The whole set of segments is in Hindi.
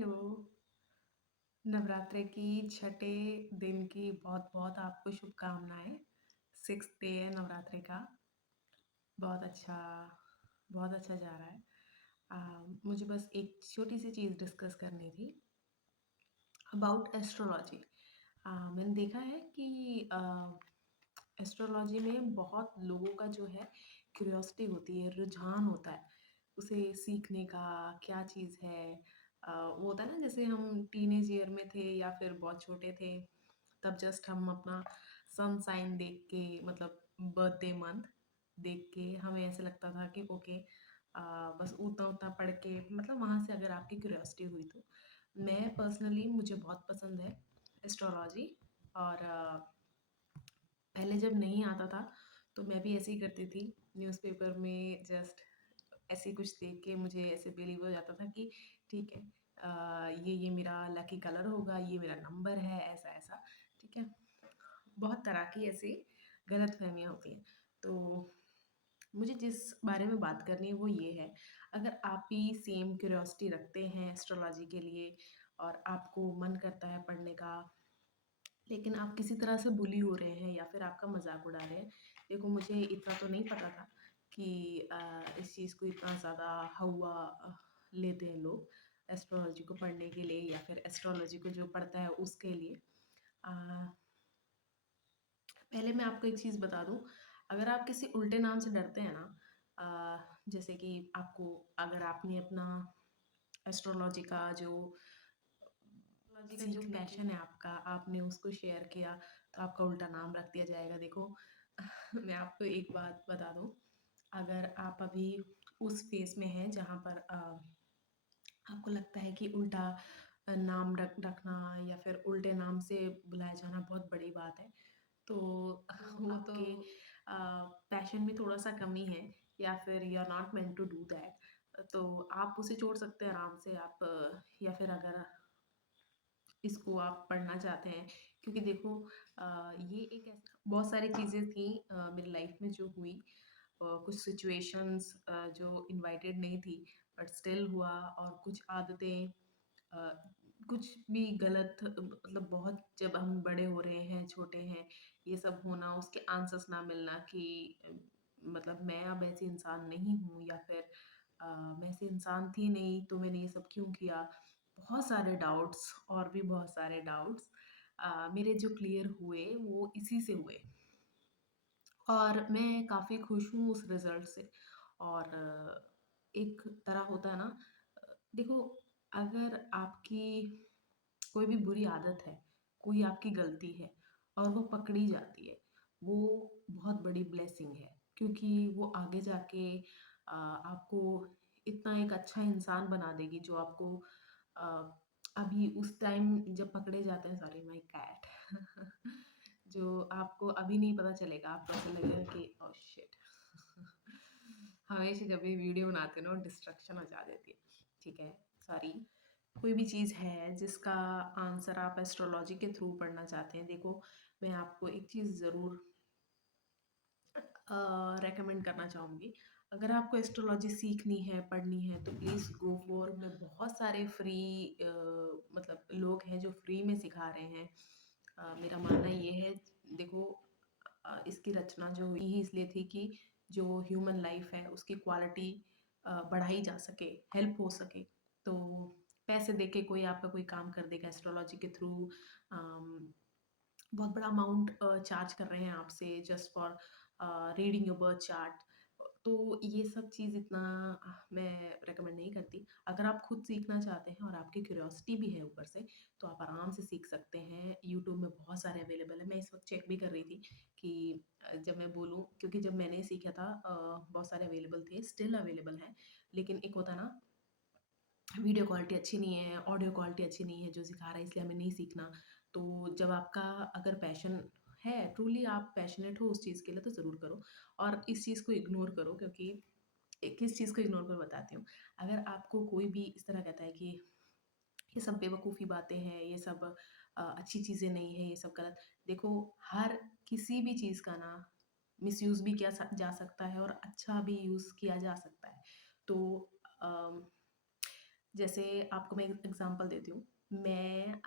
हेलो, नवरात्रि की छठे दिन की बहुत-बहुत आपको शुभकामनाएँ। 6th डे है नवरात्रि का। बहुत अच्छा बहुत अच्छा जा रहा है। मुझे बस एक छोटी-सी चीज़ डिस्कस करनी थी अबाउट एस्ट्रोलॉजी। मैंने देखा है कि एस्ट्रोलॉजी में बहुत लोगों का जो है क्यूरियोसिटी होती है, रुझान होता है, उसे सीखने का क्या चीज़ है। वो होता है ना जैसे हम टीनेज ईयर में थे या फिर बहुत छोटे थे, तब जस्ट हम अपना सन साइन देख के मतलब बर्थडे मंथ देख के हमें ऐसे लगता था कि ओके बस उतना-उतना पढ़ के मतलब वहाँ से अगर आपकी क्यूरियोसिटी हुई तो। मैं पर्सनली मुझे बहुत पसंद है एस्ट्रोलॉजी और पहले जब नहीं आता था तो मैं भी ऐसे ही करती थी न्यूज़पेपर में जस्ट ऐसे कुछ देख के मुझे ऐसे बिलीव हो जाता था कि ठीक है ये मेरा लकी कलर होगा, ये मेरा नंबर है, ऐसा-ऐसा, ठीक है? बहुत तरह की ऐसी गलतफ़हमियाँ होती हैं। तो मुझे जिस बारे में बात करनी है वो ये है, अगर आप भी सेम क्यूरियोसिटी रखते हैं एस्ट्रोलॉजी के लिए और आपको मन करता है पढ़ने का, लेकिन आप किसी तरह से बुली हो रहे हैं या फिर आपका मज़ाक उड़ा रहे हैं। देखो मुझे इतना तो नहीं पता था कि इस चीज़ को इतना ज़्यादा हौवा लेते हैं लोग एस्ट्रोलॉजी को पढ़ने के लिए या फिर एस्ट्रोलॉजी को जो पढ़ता है उसके लिए। अ, पहले मैं आपको एक चीज़ बता दूँ, अगर आप किसी उल्टे नाम से डरते हैं ना जैसे कि आपको अगर आपने अपना एस्ट्रोलॉजी का जो एस्ट्रोलॉजी का जो सीखने की। पैशन है आपका, आपने उसको शेयर किया, तो आपका उल्टा नाम रख दिया जाएगा। देखो मैं आपको एक बात बता दूँ, अगर आप अभी उस फ़ेज़ में हैं जहाँ पर आपको लगता है कि उल्टा नाम रखना या फिर उल्टे नाम से बुलाया जाना बहुत बड़ी बात है। तो वो तो आपके पैशन में थोड़ा-सा कमी है या फिर you are not meant to do that. तो आप उसे छोड़ सकते हैं आराम से आप या फिर अगर इसको आप पढ़ना चाहते हैं क्योंकि देखो ये एक ऐसा बहुत सारी चीज़ें थी मेरी लाइफ में जो हुई कुछ सिचुएशंस जो इनवाइटेड नहीं थी बट स्टिल हुआ और कुछ आदतें अ, कुछ भी गलत मतलब बहुत जब हम बड़े हो रहे हैं, छोटे हैं, ये सब होना, उसके आंसर्स ना मिलना कि मतलब मैं अब ऐसी इंसान नहीं हूँ या फिर मैं ऐसी इंसान थी नहीं, तो मैंने ये सब क्यों किया? बहुत सारे डाउट्स और भी बहुत सारे डाउट्स मेरे जो क्लियर हुए, वो इसी से हुए। और मैं काफ़ी खुश हूँ उस रिज़ल्ट से और एक तरह होता है ना देखो अगर आपकी कोई भी बुरी आदत है, कोई आपकी गलती है और वो पकड़ी जाती है, वो बहुत बड़ी ब्लेसिंग है क्योंकि वो आगे जाके आपको इतना एक अच्छा इंसान बना देगी जो आपको अ, अभी उस टाइम जब पकड़े जाते हैं सॉरी माय कैट जो आपको अभी नहीं पता चलेगा, आपको ऐसा लगेगा कि ओह शिट हमेशा जब भी वीडियो बनाते हैं ना डिस्ट्रैक्शन हो जा देती है। ठीक है, सॉरी। कोई भी चीज़ है जिसका आंसर आप एस्ट्रोलॉजी के थ्रू पढ़ना चाहते हैं, देखो मैं आपको एक चीज़ ज़रूर रेकमेंड करना चाहूँगी। अगर आपको एस्ट्रोलॉजी सीखनी है, पढ़नी है तो प्लीज़ गो फॉर में बहुत सारे फ्री मतलब लोग हैं जो फ्री में सिखा रहे हैं। मेरा मानना ये है देखो इसकी रचना जो हुई ही इसलिए थी कि जो ह्यूमन लाइफ़ है उसकी क्वालिटी बढ़ाई जा सके, हेल्प हो सके। तो पैसे देके कोई आपका कोई काम कर देगा एस्ट्रोलॉजी के थ्रू अम बहुत बड़ा अमाउंट चार्ज कर रहे हैं आपसे just for reading your birth chart. तो ये सब चीज़ इतना मैं रिकमेंड नहीं करती। अगर आप खुद सीखना चाहते हैं और आपकी क्यूरियोसिटी भी है ऊपर से, तो आप आराम से सीख सकते हैं। यूट्यूब में बहुत सारे अवेलेबल हैं। मैं इस वक़्त चेक भी कर रही थी कि जब मैं बोलूँ क्योंकि जब मैंने सीखा था बहुत सारे अवेलेबल थे, स्टिल अवेलेबल हैं। लेकिन एक होता है ना वीडियो क्वालिटी अच्छी नहीं है, ऑडियो क्वालिटी अच्छी नहीं है जो सिखा रहा है इसलिए हमें नहीं सीखना। तो जब आपका अगर पैशन है, ट्रूली आप पैशनेट हो उस चीज़ के लिए तो ज़रूर करो और इस चीज़ को इग्नोर करो क्योंकि किस चीज़ को इग्नोर करो बताती हूँ। अगर आपको कोई भी इस तरह कहता है कि ये सब बेवकूफ़ी बातें हैं, ये सब अच्छी चीज़ें नहीं हैं, ये सब गलत देखो हर किसी भी चीज़ का ना मिसयूज़ भी किया जा सकता है और अच्छा भी यूज़ किया जा सकता है। तो अम जैसे आपको मैं एक एग्ज़ाम्पल देती हूँ। मैं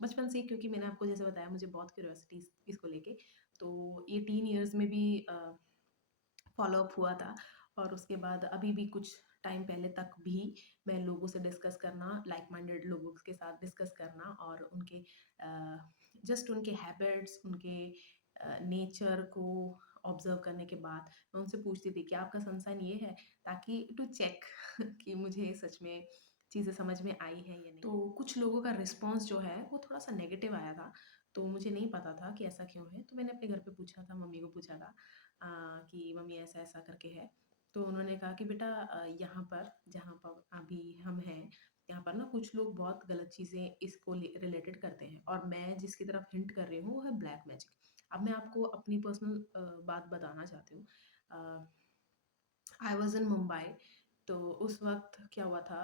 बचपन से ही, क्योंकि मैंने आपको जैसे बताया मुझे बहुत क्यूरियोसिटी इसको लेके, तो ये टीन इयर्स में भी फ़ॉलो अप हुआ था। और उसके बाद अभी भी कुछ टाइम पहले तक भी मैं लोगों से डिस्कस करना, लाइक माइंडेड लोगों के साथ डिस्कस करना और उनके जस्ट उनके हैबिट्स, उनके नेचर को ऑब्ज़र्व करने के बाद मैं उनसे पूछती थी कि आपका सनसाइन ये है? ताकि टू चेक कि मुझे सच में चीज़ें समझ में आई हैं या नहीं। तो कुछ लोगों का रिस्पॉन्स जो है वो थोड़ा-सा नेगेटिव आया था, तो मुझे नहीं पता था कि ऐसा क्यों है। तो मैंने अपने घर पे पूछा था, मम्मी को पूछा था कि मम्मी ऐसा-ऐसा करके है। तो उन्होंने कहा कि बेटा यहाँ पर जहाँ पर अभी हम हैं, यहाँ पर ना कुछ लोग बहुत गलत चीज़ें इसको रिलेटेड करते हैं और मैं जिसकी तरफ हिंट कर रही हूँ वो है ब्लैक मैजिक। अब मैं आपको अपनी पर्सनल बात बताना चाहती हूँ। आई वाज़ इन मुंबई, तो उस वक़्त क्या हुआ था,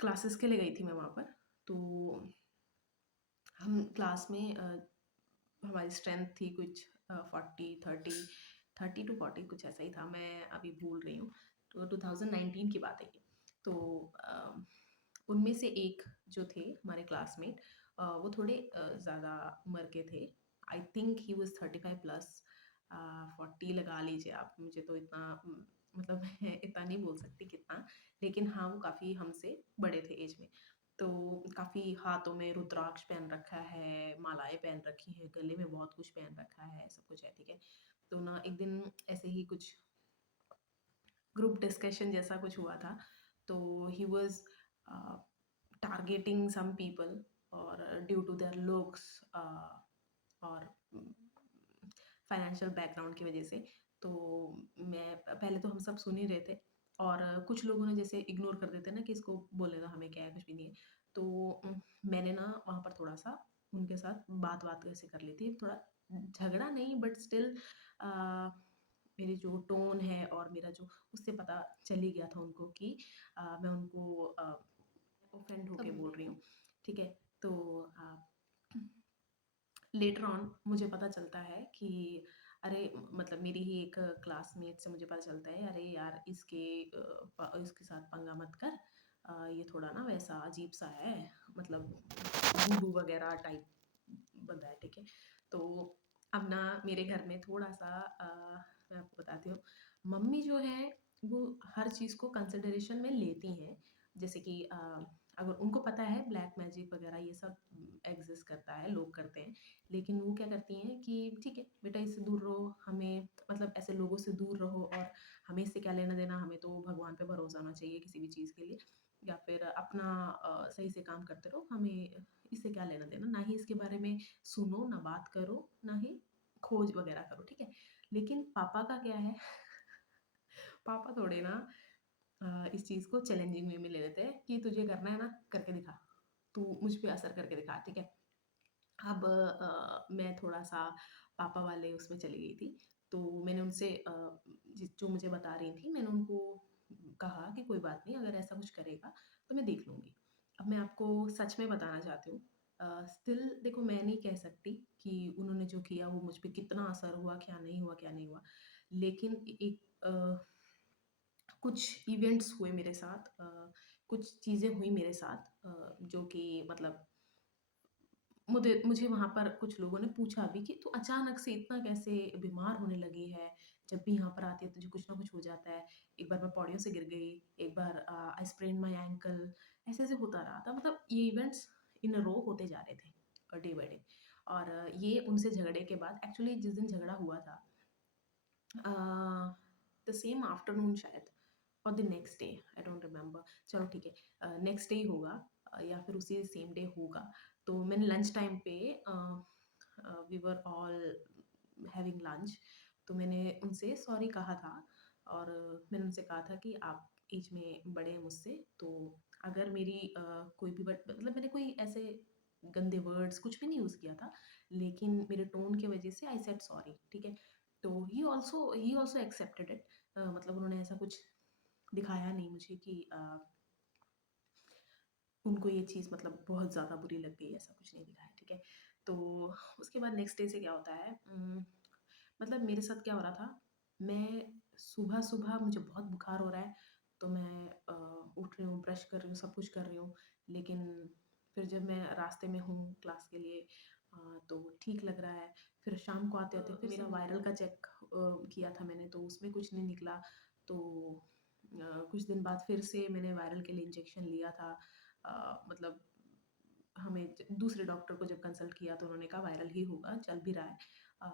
क्लासेस के लिए गई थी मैं वहाँ पर। तो हम क्लास में हमारी स्ट्रेंथ थी कुछ 40 30 30 टू 40 कुछ ऐसा ही था, मैं अभी भूल रही हूँ। तो 2019 की बात है ये। तो उनमें से एक जो थे हमारे क्लासमेट, वो थोड़े ज़्यादा उम्र के थे। I think he was 35 plus, 40 लगा लीजिए आप। मुझे तो इतना मतलब मैं इतना नहीं बोल सकती कितना, लेकिन हाँ, वो काफ़ी हमसे बड़े थे एज में। तो काफ़ी हाथों में रुद्राक्ष पहन रखा है, मालाएँ पहन रखी हैं, गले में बहुत कुछ पहन रखा है, सब कुछ है, ठीक है। तो ना एक दिन ऐसे ही कुछ ग्रुप डिस्कशन जैसा कुछ हुआ था, तो he was targeting some people और ड्यू टू देयर लुक्स और फाइनेंशियल बैकग्राउंड की वजह से। तो मैं पहले तो हम सब सुन ही रहे थे और कुछ लोगों ने जैसे इग्नोर कर देते हैं ना कि इसको बोलने दो, हमें क्या है, कुछ भी नहीं है। तो मैंने ना वहाँ पर थोड़ा-सा उनके साथ बात-वात ऐसे कर ली थी। थोड़ा झगड़ा नहीं, बट स्टिल मेरी जो टोन है और मेरा जो, उससे पता चल ही गया था उनको कि मैं उनको ऑफेंड होके बोल रही हूँ, ठीक है? तो लेटर ऑन मुझे पता चलता है कि अरे, मतलब मेरी ही एक क्लासमेट से मुझे पता चलता है, अरे यार इसके साथ पंगा मत कर, ये थोड़ा ना वैसा अजीब-सा है, मतलब वूडू वगैरह टाइप बंदा है, ठीक है? तो अब ना मेरे घर में थोड़ा-सा मैं आपको बताती हूँ, मम्मी जो है वो हर चीज़ को कंसिडरेशन में लेती हैं। जैसे कि अगर उनको पता है ब्लैक मैजिक वगैरह ये सब एग्ज़िस्ट करता है, लोग करते हैं, लेकिन वो क्या करती हैं कि ठीक है बेटा, इससे दूर रहो, हमें मतलब ऐसे लोगों से दूर रहो और हमें इससे क्या लेना-देना, हमें तो भगवान पे भरोसा होना चाहिए किसी भी चीज़ के लिए, या फिर अपना सही से काम करते रहो, हमें इससे क्या लेना-देना, ना ही इसके बारे में सुनो, ना बात करो, ना ही खोज वगैरह करो, ठीक है? लेकिन पापा का क्या है पापा थोड़े ना इस चीज़ को चैलेंजिंग वे में ले लेते हैं कि तुझे करना है ना, करके दिखा, तू मुझ पे असर करके दिखा, ठीक है? अब मैं थोड़ा-सा पापा वाले उसमें चली गई थी, तो मैंने उनसे जो मुझे बता रही थी, मैंने उनको कहा कि कोई बात नहीं, अगर ऐसा कुछ करेगा तो मैं देख लूँगी। अब मैं आपको सच में बताना चाहती हूँ, स्टिल देखो, मैं नहीं कह सकती कि उन्होंने जो किया वो मुझ पे कितना असर हुआ, क्या नहीं हुआ, क्या नहीं हुआ। लेकिन एक कुछ इवेंट्स हुए मेरे साथ, कुछ चीज़ें हुई मेरे साथ, जो कि मतलब मुझे वहाँ पर कुछ लोगों ने पूछा भी कि तू अचानक से इतना कैसे बीमार होने लगी है? जब भी यहाँ पर आती है तुझे कुछ ना कुछ हो जाता है। एक बार मैं पौड़ियों से गिर गई, एक बार आई स्प्रेन्ड माय एंकल, ऐसे-ऐसे होता रहा था। मतलब ये इवेंट्स इन अ रो होते जा रहे थे डे बाय डे। और ये उनसे झगड़े के बाद, एक्चुअली जिस दिन झगड़ा हुआ था, द सेम आफ्टरनून शायद, और the next day, I don't remember, चलो ठीक है, नेक्स्ट डे ही होगा, या फिर उसी सेम डे होगा। तो मैंने लंच टाइम पे we were all having lunch, तो मैंने उनसे सॉरी कहा था और मैंने उनसे कहा था कि आप एज में बड़े हैं मुझसे, तो अगर मेरी कोई भी मतलब मैंने कोई ऐसे गंदे वर्ड्स कुछ भी नहीं यूज़ किया था, लेकिन मेरे टोन की वजह से आई सेड सॉरी, ठीक है? तो ही ऑल्सो एक्सेप्टेड इट, मतलब उन्होंने ऐसा कुछ दिखाया नहीं मुझे कि उनको ये चीज़ मतलब बहुत ज़्यादा बुरी लग गई, ऐसा कुछ नहीं दिखाया, ठीक है? तो उसके बाद नेक्स्ट डे से क्या होता है, मतलब मेरे साथ क्या हो रहा था, मैं सुबह-सुबह मुझे बहुत बुखार हो रहा है, तो मैं उठ रही हूँ, ब्रश कर रही हूँ, सब कुछ कर रही हूँ, लेकिन फिर जब मैं रास्ते में हूँ क्लास के लिए तो ठीक लग रहा है। फिर शाम को आते-आते फिर मेरा वायरल का चेक किया था मैंने, तो उसमें कुछ नहीं निकला। तो कुछ दिन बाद फिर से मैंने वायरल के लिए इंजेक्शन लिया था। मतलब हमें दूसरे डॉक्टर को जब कंसल्ट किया तो उन्होंने कहा वायरल ही होगा, चल भी रहा है। अ,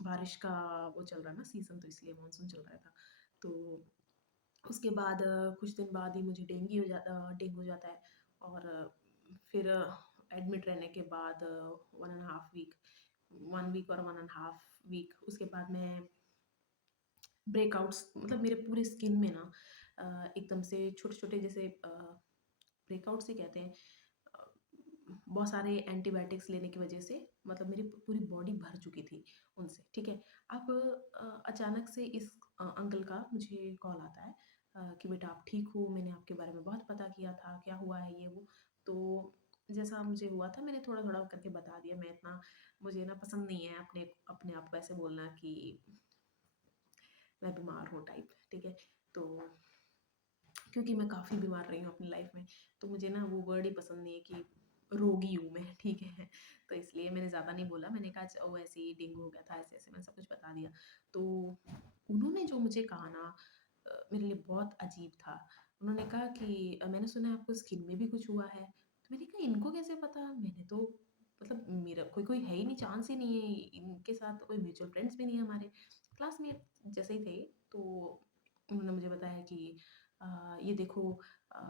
बारिश का वो चल रहा है ना सीज़न, तो इसलिए मानसून चल रहा था। तो उसके बाद कुछ दिन बाद ही मुझे डेंगू हो जाता है और फिर एडमिट रहने के बाद 1 एंड हाफ वीक 1 वीक और 1 एंड हाफ वीक उसके बाद मैं ब्रेकआउट्स मतलब मेरे पूरे स्किन में ना एकदम से छोटे-छोटे जैसे ब्रेकआउट्स ही कहते हैं। अ, बहुत सारे एंटीबायोटिक्स लेने की वजह से मतलब मेरी पूरी बॉडी भर चुकी थी उनसे, ठीक है। अब अचानक से इस अंकल का मुझे कॉल आता है कि बेटा आप ठीक हो? मैंने आपके बारे में बहुत पता किया था, क्या हुआ है ये वो। तो जैसा मुझे हुआ था मैंने थोड़ा-थोड़ा करके बता दिया। मैं इतना मुझे ना पसंद नहीं है अपने अपने आप को ऐसे बोलना कि मैं बीमार हूँ टाइप, ठीक है। तो क्योंकि मैं काफ़ी बीमार रही हूँ अपनी लाइफ में, तो मुझे ना वो वर्ड ही पसंद नहीं है कि रोगी हूँ मैं, ठीक है। तो इसलिए मैंने ज़्यादा नहीं बोला, मैंने कहा ओ ऐसे ही डेंगू हो गया था, ऐसे-ऐसे मैंने सब कुछ बता दिया। तो उन्होंने जो मुझे कहा ना मेरे लिए बहुत अजीब था। उन्होंने कहा कि मैंने सुना है आपको स्किन में भी कुछ हुआ है। तो मैंने कहा इनको कैसे पता? मैंने तो मतलब मेरा कोई है ही नहीं, चांस ही नहीं है, इनके साथ कोई म्यूचुअल फ्रेंड्स भी नहीं है हमारे, क्लासमेट जैसे ही थे। तो उन्होंने मुझे बताया कि ये देखो अ,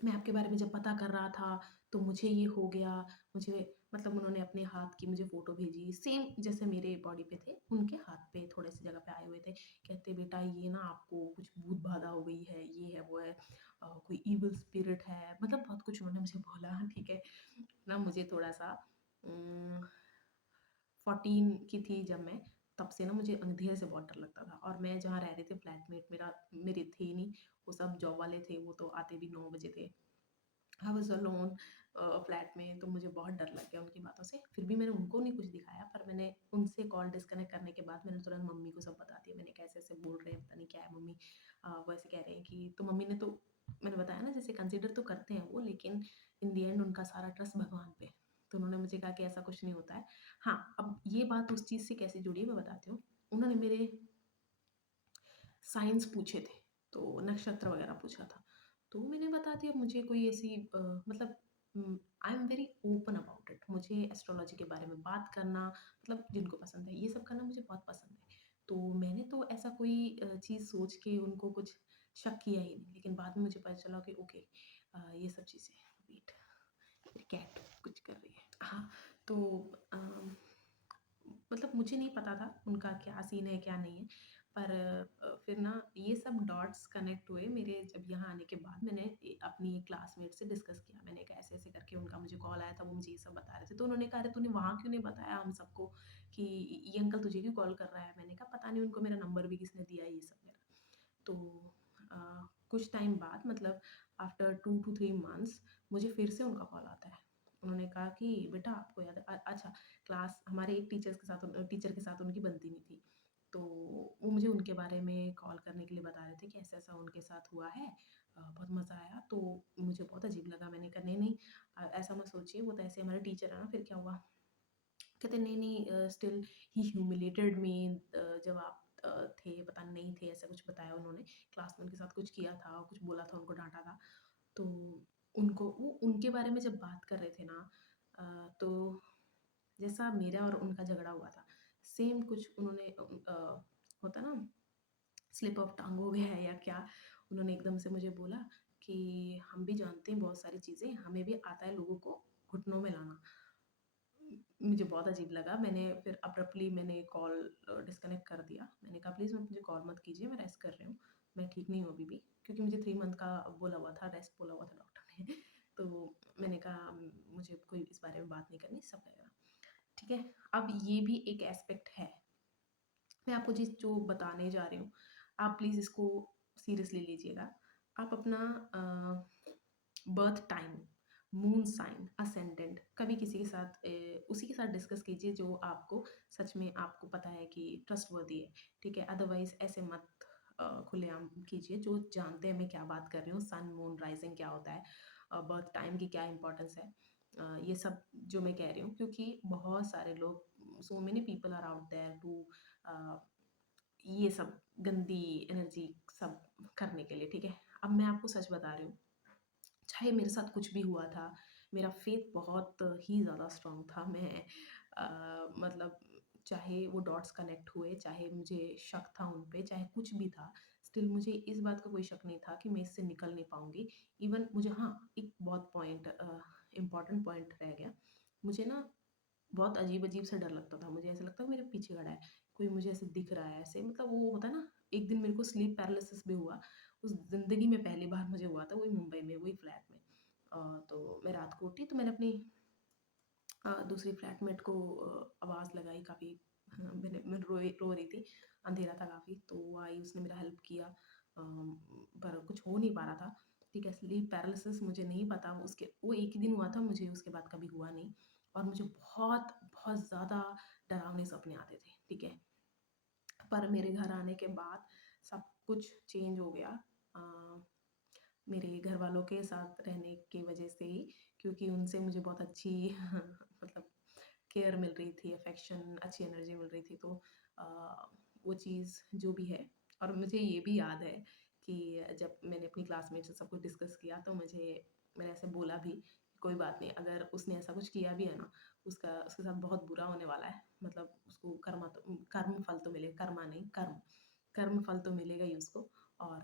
मैं आपके बारे में जब पता कर रहा था, तो मुझे ये हो गया, मुझे मतलब उन्होंने अपने हाथ की मुझे फ़ोटो भेजी, सेम जैसे मेरे बॉडी पे थे, उनके हाथ पे थोड़े-से जगह पे आए हुए थे। कहते बेटा ये ना आपको कुछ भूत बाधा हो गई है, ये है, वो है कोई इविल स्पिरिट है, मतलब बहुत कुछ उन्होंने मुझे बोला, ठीक है। ना मुझे थोड़ा-सा उम 14 की थी जब मैं, तब से ना मुझे अंधेरे से बहुत डर लगता था और मैं जहाँ रह रही थी फ्लैटमेट मेरे थे ही नहीं, वो सब जॉब वाले थे, वो तो आते भी 9 बजे थे। आई वाज़ अलोन फ्लैट में, तो मुझे बहुत डर लग गया उनकी बातों से। फिर भी मैंने उनको नहीं कुछ दिखाया, पर मैंने उनसे कॉल डिस्कनेक्ट करने के बाद मैंने तुरंत मम्मी को सब बता दिया। मैंने कहा ऐसे-ऐसे बोल रहे हैं, पता नहीं क्या है मम्मी। वो ऐसे कह रहे हैं कि तो मम्मी ने तो मैंने बताया ना जैसे कंसिडर तो करते हैं वो, लेकिन इन द एंड उनका सारा ट्रस्ट भगवान पे। तो उन्होंने मुझे कहा कि ऐसा कुछ नहीं होता है। हाँ, अब ये बात उस चीज़ से कैसे जुड़ी है मैं बताती हूँ। उन्होंने मेरे साइंस पूछे थे, तो नक्षत्र वगैरह पूछा था। तो मैंने बता दिया मुझे कोई ऐसी मतलब I am very open about it. मुझे एस्ट्रोलॉजी के बारे में बात करना मतलब जिनको पसंद है, ये सब करना मुझे बहुत पसंद है। तो मैंने तो ऐसा कोई चीज़ सोच के उनको कुछ शक किया ही नहीं। लेकिन बाद में मुझे पता चला कि ओके ये सब चीज़ें वेट मेरी कैट कुछ कर रही है। हाँ, तो अ मतलब मुझे नहीं पता था उनका क्या सीन है, क्या नहीं है। पर फिर ना ये सब डॉट्स कनेक्ट हुए मेरे जब यहाँ आने के बाद मैंने अपनी क्लासमेट से डिस्कस किया। मैंने कहा ऐसे-ऐसे करके उनका मुझे कॉल आया था, वो मुझे ये सब बता रहे थे। तो उन्होंने कहा अरे तूने वहाँ क्यों नहीं बताया हम सबको कि ये अंकल तुझे क्यों कॉल कर रहा है? मैंने कहा पता नहीं उनको मेरा नंबर भी किसने दिया ये सब मेरा। तो अ, कुछ टाइम बाद मतलब आफ्टर 2 टू 3 मंथ्स मुझे फिर से उनका कॉल आता है। उन्होंने कहा कि बेटा आपको याद है अच्छा क्लास हमारे एक टीचर के साथ उनकी बनती नहीं थी। तो वो मुझे उनके बारे में कॉल करने के लिए बता रहे थे कि ऐसा-ऐसा उनके साथ हुआ है। बहुत मज़ा आया तो मुझे बहुत अजीब लगा। मैंने कहा नहीं-नहीं ऐसा मत सोचिए वो तो ऐसे हमारे टीचर हैं ना फिर क्या हुआ? कहते नहीं-नहीं स्टिल ही ह्यूमिलेटेड मी जब आप थे पता नहीं थे ऐसा कुछ बताया उन्होंने। क्लास में उनके साथ कुछ किया था, कुछ बोला था, उनको डाँटा था। तो उनको वो उनके बारे में जब बात कर रहे थे ना तो जैसा मेरा और उनका झगड़ा हुआ था, सेम कुछ उन्होंने होता ना स्लिप ऑफ टंग हो गया है या क्या, उन्होंने एकदम से मुझे बोला कि हम भी जानते हैं बहुत सारी चीज़ें, हमें भी आता है लोगों को घुटनों में लाना। मुझे बहुत अजीब लगा, मैंने फिर अब्रप्टली मैंने कॉल डिस्कनेक्ट कर दिया। मैंने कहा प्लीज़ मुझे कॉल मत कीजिए, मैं रेस्ट कर रही हूँ, मैं ठीक नहीं हूँ अभी भी। क्योंकि मुझे 3 मंथ का बोला हुआ था, रेस्ट बोला हुआ था डॉक्टर ने। तो मैंने कहा मुझे कोई इस बारे में बात नहीं करनी, सब रहेगा। ठीक है? अब ये भी एक एस्पेक्ट है। मैं आपको जो बताने जा रही हूँ, आप प्लीज़ इसको सीरियसली लीजिएगा। आप अपना birth time, moon sign, ascendant कभी किसी के साथ उसी के साथ डिस्कस कीजिए जो आपको सच में आपको पता है कि ट्रस्टवर्दी है, ठीक है? अदरवाइज़ ऐसे मत खुलेआम कीजिए, जो जानते हैं मैं क्या बात कर रही हूँ, सन, मून, राइज़िंग क्या होता है, बर्थ टाइम की क्या इम्पोर्टेंस है। ये सब जो मैं कह रही हूँ, क्योंकि बहुत सारे लोग, so many people are out there to a, ये सब गंदी एनर्जी सब करने के लिए, ठीक है? अब मैं आपको सच बता रही हूँ, चाहे मेरे साथ कुछ भी हुआ था, मेरा फ़ेथ बहुत ही ज़्यादा स्ट्रॉन्ग था। मैं मतलब चाहे वो डॉट्स कनेक्ट हुए, चाहे मुझे शक था उन पे, चाहे कुछ भी था, स्टिल मुझे इस बात का कोई शक नहीं था कि मैं इससे निकल नहीं पाऊँगी। इवन मुझे, हाँ, एक बहुत इम्पोर्टेंट पॉइंट रह गया। मुझे ना बहुत अजीब-अजीब सा डर लगता था। मुझे ऐसा लगता है मेरे पीछे खड़ा है, कोई मुझे ऐसे दिख रहा है, ऐसे मतलब वो होता है ना, एक दिन मेरे को स्लीप पैरालिसिस भी हुआ। उस ज़िंदगी में पहली बार मुझे हुआ था, वही मुंबई में, वही फ्लैट में। तो मैं रात को उठी तो मैंने अपनी दूसरी फ्लैटमेट को आवाज़ लगाई काफ़ी। मैं रो रही थी, अंधेरा था काफ़ी, तो वो आई, उसने मेरा हेल्प किया। पर कुछ हो नहीं पा रहा था, ठीक है? स्लीप पैरालिसिस मुझे नहीं पता, उसके वो एक ही दिन हुआ था मुझे, उसके बाद कभी हुआ नहीं। और मुझे बहुत, बहुत ज़्यादा डरावने सपने आते थे, ठीक है? पर मेरे घर आने के बाद सब कुछ चेंज हो गया। अ, मेरे घरवालों के साथ रहने की वजह से ही, क्योंकि उनसे मुझे बहुत अच्छी मतलब केयर मिल रही थी, अफ़ेक्शन, अच्छी एनर्जी मिल रही थी, तो अ, वो चीज़ जो भी है। और मुझे ये भी याद है कि जब मैंने अपनी क्लासमेट से सब कुछ डिस्कस किया, तो मैंने ऐसे बोला भी, कोई बात नहीं, अगर उसने ऐसा कुछ किया भी है ना, उसके साथ बहुत बुरा होने वाला है, मतलब उसको कर्म फल तो मिलेगा, कर्मा नहीं, कर्म फल तो मिलेगा ही उसको। और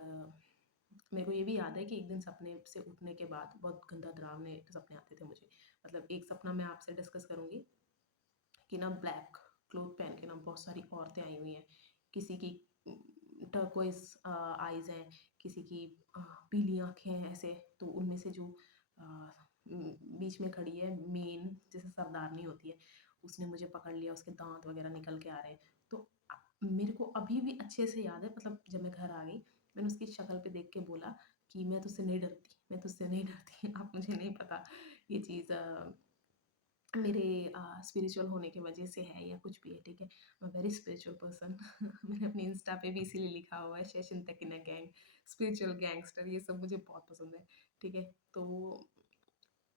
मेरे को ये भी याद है कि एक दिन सपने से उठने के बाद बहुत गंदा डरावने सपने आते थे मुझे। मतलब एक सपना मैं आपसे डिस्कस करूँगी कि ना, ब्लैक क्लॉथ पहन के ना बहुत सारी औरतें आई हुई हैं। किसी की टर्कोइज़ आइज़ हैं, किसी की अ, पीली आँखें हैं ऐसे, तो उनमें से जो अ, बीच में खड़ी है मेन, जैसे सरदारनी होती है, उसने मुझे पकड़ लिया, उसके दाँत वग़ैरह निकल के आ रहे हैं। तो मेरे को अभी भी अच्छे से याद है, मतलब जब मैं घर आ गई, मैंने उसकी शक्ल पे देख के बोला कि मैं तुझसे नहीं डरती, मैं तुझसे नहीं डरती। अब मुझे नहीं पता ये चीज़ मेरे स्पिरिचुअल होने की वजह से है या कुछ भी है, ठीक है? I am very spiritual person. मैंने अपने इंस्टा पे भी इसीलिए लिखा हुआ है, "शैशन तकीना गैंग, स्पिरिचुअल गैंगस्टर", ये सब मुझे बहुत पसंद है, ठीक है? तो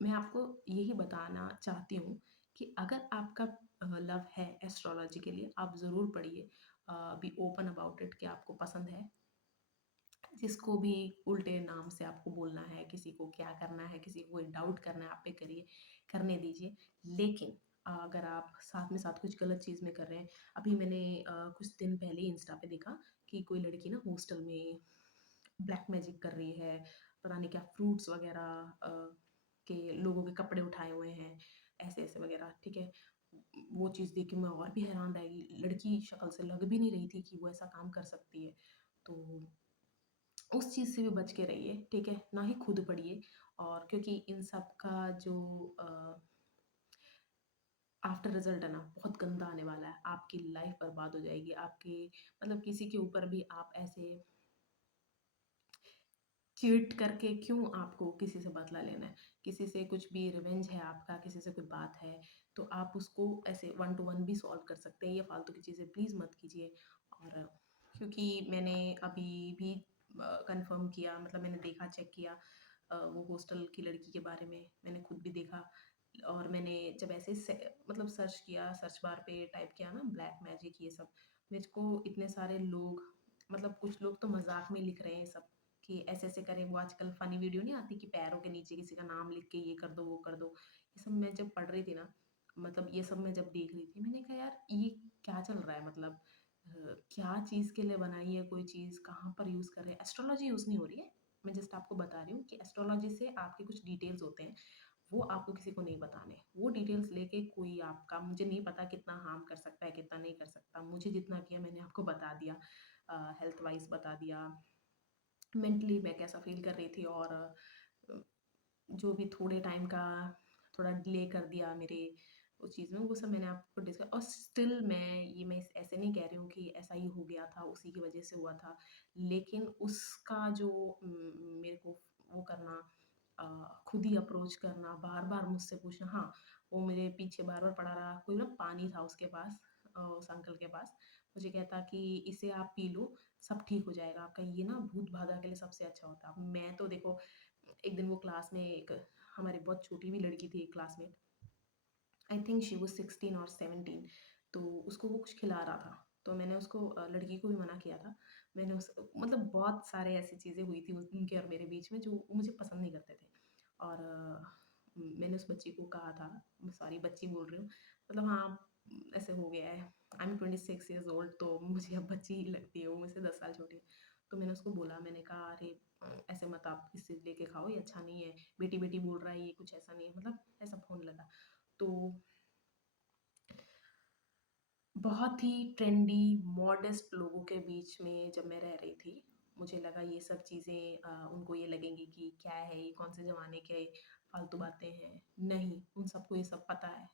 मैं आपको यही बताना चाहती हूँ कि अगर आपका लव है एस्ट्रोलॉजी के लिए, आप ज़रूर पढ़िए। बी ओपन अबाउट इट कि आपको पसंद है। जिसको भी उल्टे नाम से आपको बोलना है, किसी को क्या करना है, किसी को कोई डाउट करना है, आप पे करिए, करने दीजिए। लेकिन अगर आप साथ में साथ कुछ गलत चीज़ में कर रहे हैं, अभी मैंने कुछ दिन पहले ही इंस्टा पे देखा कि कोई लड़की ना हॉस्टल में ब्लैक मैजिक कर रही है, पता नहीं क्या फ्रूट्स वगैरह के लोगों के कपड़े उठाए हुए हैं, ऐसे-ऐसे वगैरह, ठीक है? वो चीज़ देख के मैं और भी हैरान रह गई, लड़की शक्ल से लग भी नहीं रही थी कि वो ऐसा काम कर सकती है। तो उस चीज़ से भी बच के रहिए, ठीक है? ना ही खुद पढ़िए। और क्योंकि इन सब का जो आफ्टर रिज़ल्ट है ना, बहुत गंदा आने वाला है। आपकी लाइफ़ बर्बाद हो जाएगी, आपके मतलब किसी के ऊपर भी आप ऐसे चीट करके क्यों आपको किसी से बदला लेना है? किसी से कुछ भी रिवेंज है आपका, किसी से कोई बात है, तो आप उसको ऐसे वन टू वन भी सॉल्व कर सकते हैं। ये फालतू की चीज़ें प्लीज़ मत कीजिए। और क्योंकि मैंने अभी भी कन्फर्म किया, मतलब मैंने देखा, चेक किया वो हॉस्टल की लड़की के बारे में, मैंने खुद भी देखा। और मैंने जब ऐसे से मतलब सर्च किया, सर्च बार पे टाइप किया ना ब्लैक मैजिक ये सब, मेरे को इतने सारे लोग, मतलब कुछ लोग तो मज़ाक में लिख रहे हैं ये सब कि ऐसे-ऐसे करें। वो आजकल फ़नी वीडियो नहीं आती कि पैरों के नीचे किसी का नाम लिख के ये कर दो, वो कर दो। ये सब मैं जब पढ़ रही थी ना, मतलब ये सब मैं जब देख रही थी, मैंने कहा यार ये क्या चल रहा है, मतलब क्या चीज़ के लिए बनाई है कोई चीज़, कहाँ पर यूज़ कर रहे हैं? एस्ट्रोलॉजी यूज़ नहीं हो रही है। मैं जस्ट आपको बता रही हूँ कि एस्ट्रोलॉजी से आपके कुछ डिटेल्स होते हैं, वो आपको किसी को नहीं बताने। वो डिटेल्स लेके कोई आपका, मुझे नहीं पता कितना हार्म कर सकता है, कितना नहीं कर सकता। मुझे जितना किया मैंने आपको बता दिया। हेल्थ वाइज़ बता दिया, मेंटली मैं कैसा फ़ील कर रही थी, और अ, जो भी थोड़े टाइम का थोड़ा डिले कर दिया मेरे उस चीज़ में, वो सब मैंने आपको डिस्कस। और स्टिल मैं ऐसे नहीं कह रही हूँ कि ऐसा ही हो गया था, उसी की वज़ह से हुआ था। लेकिन उसका जो मेरे को वो करना, खुद ही अप्रोच करना, बार-बार मुझसे पूछना, हाँ, वो मेरे पीछे बार-बार पड़ा रहा। कोई ना पानी था उसके पास, उस अंकल के पास, मुझे कहता कि इसे आप पी लो, सब ठीक हो जाएगा आपका, ये ना भूत-भागा के लिए सबसे अच्छा होता है। अब मैं तो देखो एक दिन वो क्लास में एक हमारी बहुत छोटी भी लड़की थी एक क्लास में, आई थिंक शी वाज़ 16 और 17, तो उसको वो कुछ खिला रहा था। तो मैंने उसको लड़की को भी मना किया था। मैंने उस मतलब बहुत सारे ऐसी चीज़ें हुई थी उनके और मेरे बीच में जो वो मुझे पसंद नहीं करते थे। और मैंने उस बच्ची को कहा था, सॉरी बच्ची बोल रही हूँ, मतलब हाँ, ऐसे हो गया है। आई एम 26 इयर्स ओल्ड, तो मुझे अब बच्ची ही लगती है, वो मुझसे 10 साल छोटी है। तो मैंने उसको बोला, मैंने कहा अरे ऐसे मत आप इससे लेके खाओ, ये अच्छा नहीं है। बेटी-बेटी बोल रहा है, ये कुछ ऐसा नहीं है, मतलब ऐसा होने लगा। तो बहुत ही ट्रेंडी, मॉडेस्ट लोगों के बीच में जब मैं रह रही थी, मुझे लगा ये सब चीज़ें उनको ये लगेंगी कि क्या है ये, कौन से ज़माने के फालतू बातें हैं। नहीं, उन सबको ये सब पता है।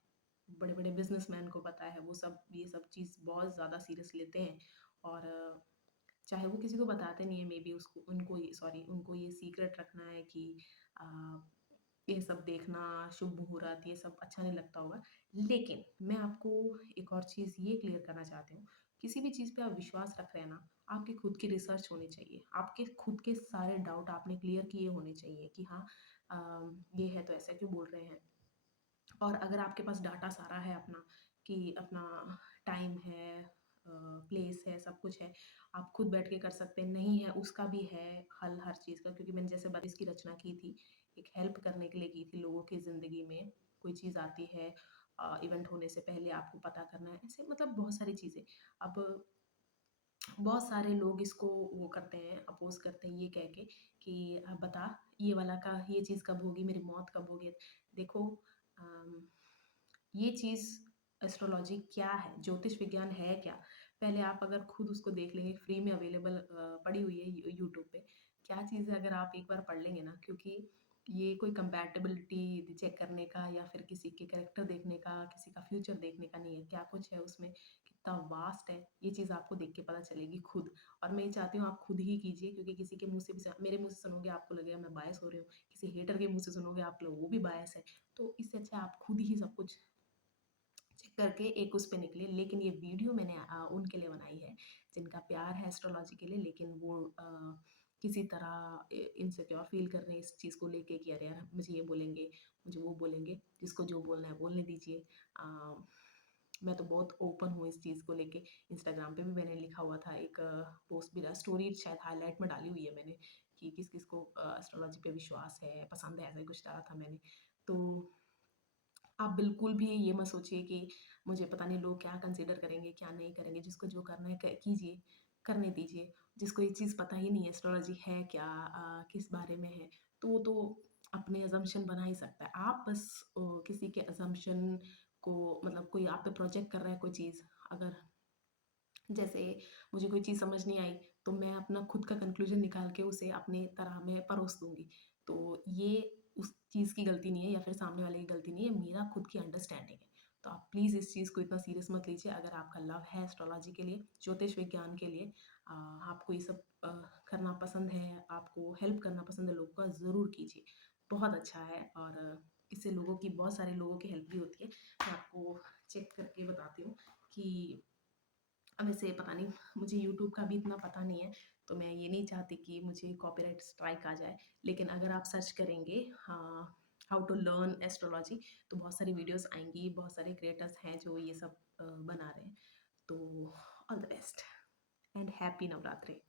बड़े-बड़े बिज़नेसमैन को पता है, वो सब ये सब चीज़ बहुत ज़्यादा सीरियस लेते हैं। और चाहे वो किसी को बताते नहीं है, मे बी उसको उनको ये सीक्रेट रखना है कि अ, ये सब देखना, शुभ मुहूर्त ये सब अच्छा नहीं लगता होगा। लेकिन मैं आपको एक और चीज़ ये क्लियर करना चाहती हूँ, किसी भी चीज़ पे आप विश्वास रख रहे हैं ना, आपकी खुद की रिसर्च होनी चाहिए। आपके खुद के सारे डाउट आपने क्लियर किए होने चाहिए कि हाँ, ये है तो ऐसा क्यों बोल रहे हैं। और अगर आपके पास डाटा सारा है अपना, कि अपना टाइम है, प्लेस है, सब कुछ है, आप खुद बैठ के कर सकते हैं। नहीं है, उसका भी है हल हर चीज़ का, क्योंकि मैंने जैसे इसकी रचना की थी, एक हेल्प करने के लिए की थी लोगों की ज़िंदगी में। कोई चीज़ आती है, इवेंट होने से पहले आपको पता करना है, ऐसे मतलब बहुत सारी चीज़ें। अब बहुत सारे लोग इसको वो करते हैं, अपोज़ करते हैं ये कह के कि बता ये वाला का ये चीज़ कब होगी, मेरी मौत कब होगी? देखो, अम, ये चीज़ एस्ट्रोलॉजी क्या है? ज्योतिष विज्ञान है क्या? पहले आप अगर खुद उसको देख लेंगे, फ्री में अवेलेबल पड़ी हुई है यूट्यूब पे। क्या चीज़ है, अगर आप एक बार पढ़ लेंगे ना, क्योंकि ये कोई कंपैटिबिलिटी चेक करने का या फिर किसी के कैरेक्टर देखने का, किसी का फ्यूचर देखने का नहीं है। क्या कुछ है उसमें, कितना वास्ट है, ये चीज़ आपको देख के पता चलेगी खुद। और मैं ये चाहती हूँ आप खुद ही कीजिए, क्योंकि किसी के मुँह से भी मेरे मुँह से सुनोगे आपको लगेगा मैं बायस हो रही हूँ, किसी हेटर के मुँह से सुनोगे आप लोग वो भी बायस है। तो इससे अच्छा आप खुद ही सब कुछ चेक करके एक उस पे निकले। लेकिन ये वीडियो मैंने उनके लिए बनाई है जिनका प्यार है एस्ट्रोलॉजी के लिए, लेकिन वो किसी तरह इनसिक्योर फील कर रहे हैं इस चीज़ को लेके कि अरे यार मुझे ये बोलेंगे, मुझे वो बोलेंगे। जिसको जो बोलना है बोलने दीजिए। मैं तो बहुत ओपन हूँ इस चीज़ को लेके। इंस्टाग्राम पे भी मैंने लिखा हुआ था, एक पोस्ट भी स्टोरी शायद हाईलाइट में डाली हुई है मैंने, कि किस किस को एस्ट्रोलॉजी पे विश्वास है, पसंद है, ऐसा ही कुछ डाला था मैंने। तो आप बिल्कुल भी ये मत सोचिए कि मुझे पता नहीं लोग क्या कंसीडर करेंगे, क्या नहीं करेंगे। जिसको जो करना है कीजिए, करने दीजिए। जिसको ये चीज़ पता ही नहीं है एस्ट्रोलॉजी है क्या, किस बारे में है, तो वो तो अपने असम्पशन बना ही सकता है। आप बस किसी के असम्पशन को, मतलब कोई आप पे प्रोजेक्ट कर रहा है कोई चीज़, अगर जैसे मुझे कोई चीज़ समझ नहीं आई, तो मैं अपना खुद का कंक्लूज़न निकाल के उसे अपने तरह में परोस दूँगी। तो ये उस चीज़ की गलती नहीं है या फिर सामने वाले की गलती नहीं है, मेरा खुद की अंडरस्टैंडिंग है। तो आप प्लीज़ इस चीज़ को इतना सीरियस मत लीजिए। अगर आपका लव है एस्ट्रोलॉजी के लिए, ज्योतिष विज्ञान के लिए, आपको ये सब करना पसंद है, आपको हेल्प करना पसंद है लोगों का, ज़रूर कीजिए। बहुत अच्छा है, और इससे लोगों की, बहुत सारे लोगों की हेल्प भी होती है। मैं आपको चेक करके बताती हूँ कि वैसे पता नहीं, मुझे यूट्यूब का भी इतना पता नहीं है, तो मैं ये नहीं चाहती कि मुझे कॉपीराइट स्ट्राइक आ जाए। लेकिन अगर आप सर्च करेंगे हाउ टू लर्न एस्ट्रोलॉजी, तो बहुत सारी वीडियोज़ आएँगी, बहुत सारे क्रिएटर्स हैं जो ये सब बना रहे हैं। तो all the best and happy Navratri.